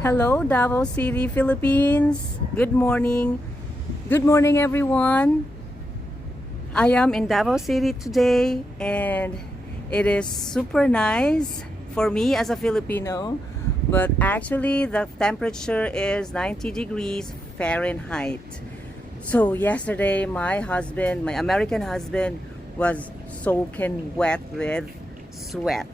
Hello, Davao City, Philippines. Good morning. Good morning, everyone. I am in Davao City today, and it is super nice for me as a Filipino. But actually, the temperature is 90 degrees Fahrenheit. So, yesterday, my American husband, was soaking wet with sweat.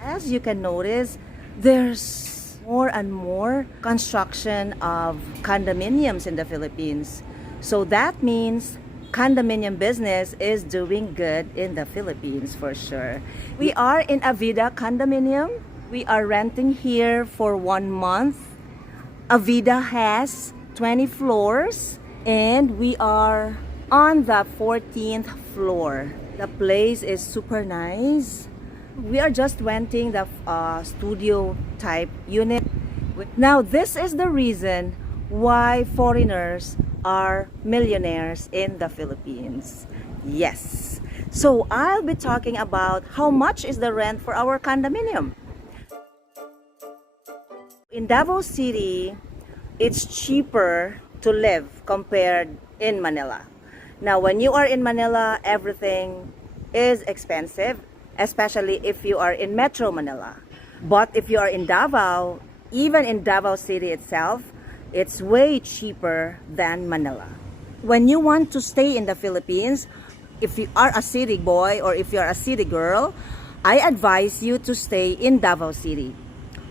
As you can notice, there's more and more construction of condominiums in the Philippines. So that means condominium business is doing good in the Philippines for sure. We are in Avida condominium. We are renting here for 1 month. Avida has 20 floors and we are on the 14th floor. The place is super nice. We are just renting the studio type unit. Now, this is the reason why foreigners are millionaires in the Philippines. Yes. So, I'll be talking about how much is the rent for our condominium. In Davao City, it's cheaper to live compared in Manila. Now, when you are in Manila, everything is expensive, especially if you are in Metro Manila. But if you are in Davao, even in Davao City itself, it's way cheaper than Manila. When you want to stay in the Philippines, if you are a city boy or if you are a city girl, I advise you to stay in Davao City.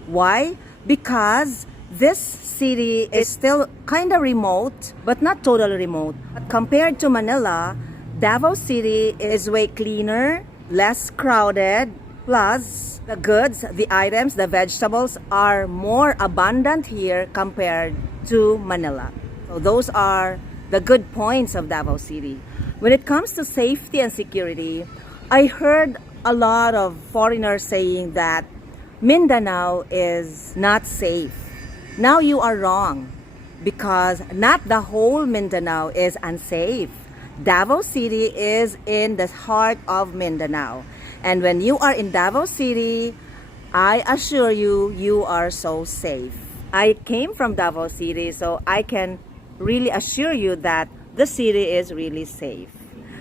Why? Because this city is still kind of remote, but not totally remote. But compared to Manila, Davao City is way cleaner, less crowded, plus the goods, the items, the vegetables are more abundant here compared to Manila. So those are the good points of Davao City. When it comes to safety and security, I heard a lot of foreigners saying that Mindanao is not safe. Now you are wrong, because not the whole Mindanao is unsafe. Davao City is in the heart of Mindanao. And when you are in Davao City, I assure you, you are so safe. I came from Davao City, so I can really assure you that the city is really safe.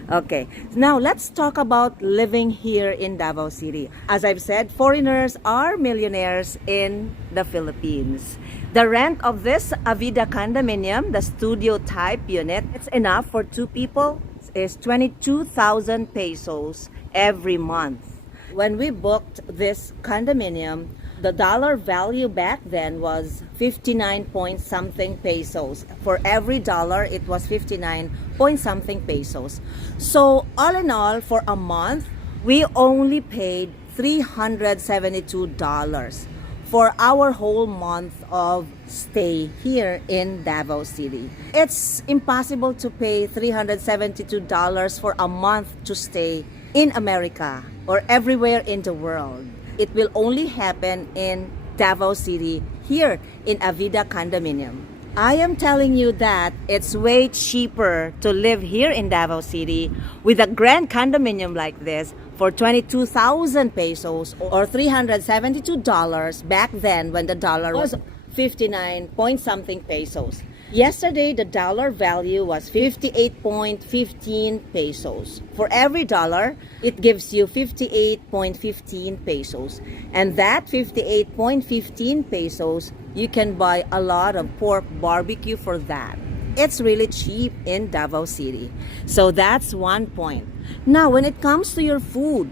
Okay, now let's talk about living here in Davao City. As I've said, foreigners are millionaires in the Philippines. The rent of this Avida condominium, the studio type unit, it's enough for 2 people, is 22,000 pesos every month. When we booked this condominium, the dollar value back then was 59 point something pesos. For every dollar, it was 59 point something pesos. So all in all, for a month, we only paid $372 for our whole month of stay here in Davao City. It's impossible to pay $372 for a month to stay in America or everywhere in the world. It will only happen in Davao City, here in Avida condominium. I am telling you that it's way cheaper to live here in Davao City with a grand condominium like this for 22,000 pesos or $372 back then when the dollar was 59 point something pesos. Yesterday, the dollar value was 58.15 pesos. For every dollar, it gives you 58.15 pesos. And that 58.15 pesos, you can buy a lot of pork barbecue for that. It's really cheap in Davao City. So that's one point. Now, when it comes to your food,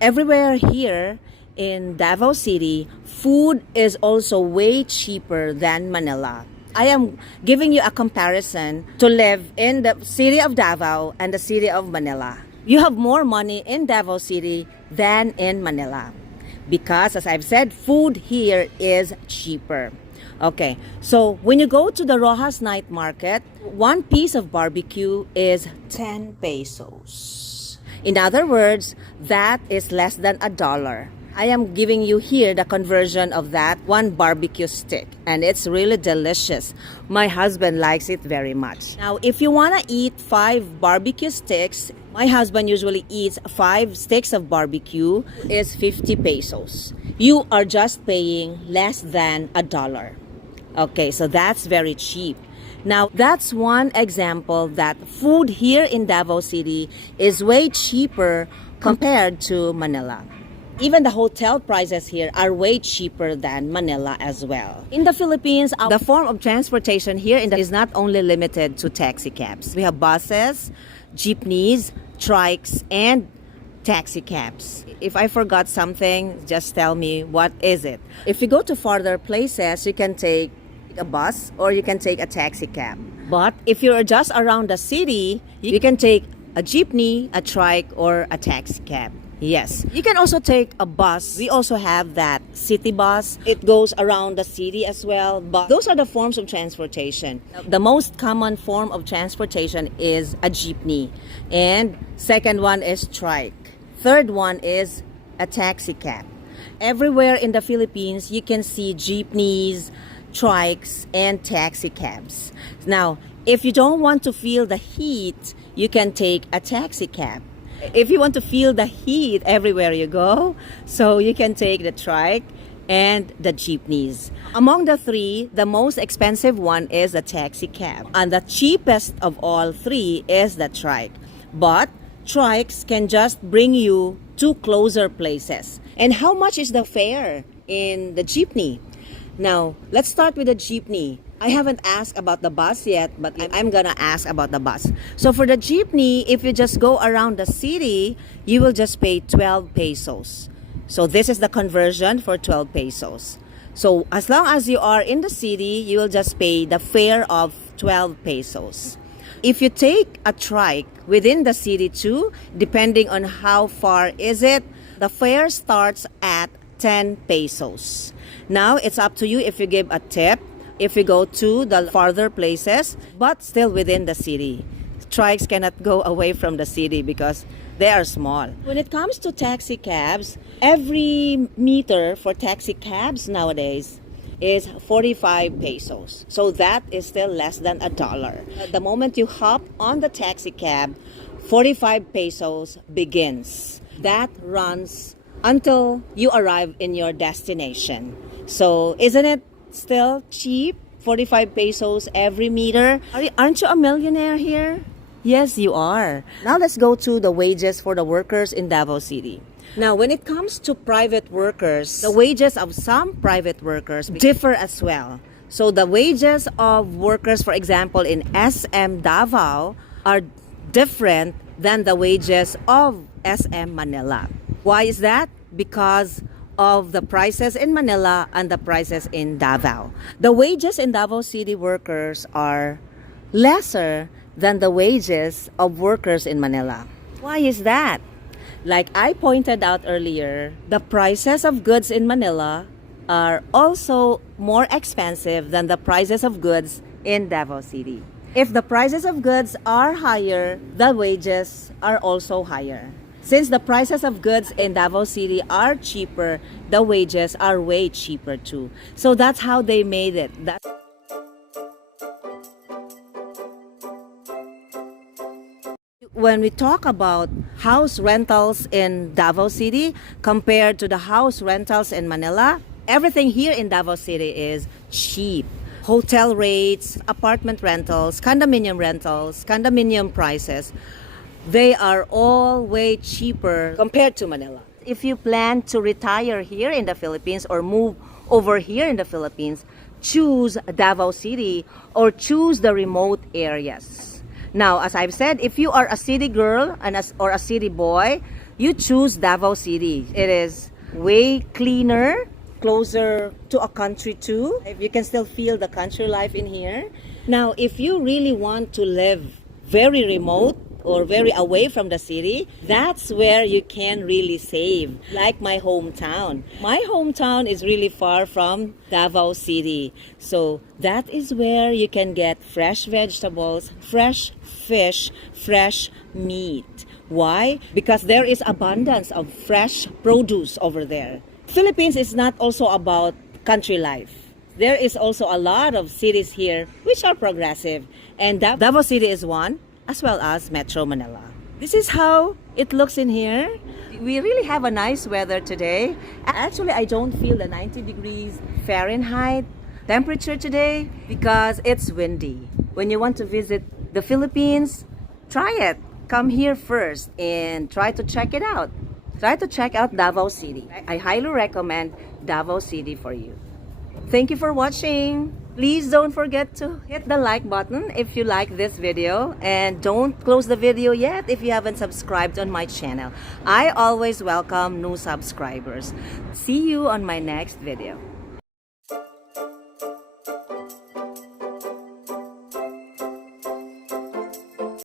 everywhere here in Davao City, food is also way cheaper than Manila. I am giving you a comparison to live in the city of Davao and the city of Manila. You have more money in Davao City than in Manila because, as I've said, food here is cheaper. Okay, so when you go to the Rojas Night Market, one piece of barbecue is 10 pesos. In other words, that is less than $1. I am giving you here the conversion of that one barbecue stick, and it's really delicious. My husband likes it very much. Now, if you want to eat 5 barbecue sticks, my husband usually eats 5 sticks of barbecue, is 50 pesos. You are just paying less than $1. Okay, so that's very cheap. Now, that's one example that food here in Davao City is way cheaper compared to Manila. Even the hotel prices here are way cheaper than Manila as well. In the Philippines, the form of transportation here is not only limited to taxi cabs. We have buses, jeepneys, trikes, and taxi cabs. If I forgot something, just tell me what is it. If you go to farther places, you can take a bus or you can take a taxi cab. But if you're just around the city, you can take a jeepney, a trike, or a taxi cab. Yes. You can also take a bus. We also have that city bus. It goes around the city as well. But those are the forms of transportation. The most common form of transportation is a jeepney. And second one is trike. Third one is a taxi cab. Everywhere in the Philippines, you can see jeepneys, trikes, and taxi cabs. Now, if you don't want to feel the heat, you can take a taxi cab. If you want to feel the heat everywhere you go, so you can take the trike and the jeepneys. Among the three, the most expensive one is the taxi cab. And the cheapest of all three is the trike. But trikes can just bring you to closer places. And how much is the fare in the jeepney? Now, let's start with the jeepney. I haven't asked about the bus yet, but I'm gonna ask about the bus. So for the jeepney, if you just go around the city, you will just pay 12 pesos. So this is the conversion for 12 pesos. So as long as you are in the city, you will just pay the fare of 12 pesos. If you take a trike within the city too, depending on how far is it, the fare starts at 10 pesos. Now, it's up to you if you give a tip, if you go to the farther places, but still within the city. Trikes cannot go away from the city because they are small. When it comes to taxi cabs, every meter for taxi cabs nowadays is 45 pesos. So that is still less than $1. The moment you hop on the taxi cab, 45 pesos begins. That runs until you arrive in your destination. So isn't it still cheap? 45 pesos every meter. Aren't you a millionaire here? Yes, you are. Now let's go to the wages for the workers in Davao City. Now, when it comes to private workers, the wages of some private workers differ as well. So the wages of workers, for example, in SM Davao are different than the wages of SM Manila. Why is that? Because of the prices in Manila and the prices in Davao. The wages in Davao City workers are lesser than the wages of workers in Manila. Why is that? Like I pointed out earlier, the prices of goods in Manila are also more expensive than the prices of goods in Davao City. If the prices of goods are higher, the wages are also higher. Since the prices of goods in Davao City are cheaper, the wages are way cheaper too. So that's how they made it. When we talk about house rentals in Davao City compared to the house rentals in Manila, everything here in Davao City is cheap. Hotel rates, apartment rentals, condominium prices, they are all way cheaper compared to Manila. If you plan to retire here in the Philippines or move over here in the Philippines, choose Davao City or choose the remote areas. Now, as I've said, if you are a city girl or a city boy, you choose Davao City. It is way cleaner, closer to a country too. You can still feel the country life in here. Now, if you really want to live very remote or very away from the city, that's where you can really save. Like my hometown. My hometown is really far from Davao City. So that is where you can get fresh vegetables, fresh fish, fresh meat. Why? Because there is abundance of fresh produce over there. Philippines is not also about country life. There is also a lot of cities here which are progressive. And Davao City is one, as well as Metro Manila. This is how it looks in here. We really have a nice weather today. Actually, I don't feel the 90 degrees Fahrenheit, temperature today because it's windy. When you want to visit the Philippines, try it. Come here first and try to check it out. Try to check out Davao City. I highly recommend Davao City for you. Thank you for watching. Please don't forget to hit the like button if you like this video, and don't close the video yet if you haven't subscribed on my channel. I always welcome new subscribers. See you on my next video.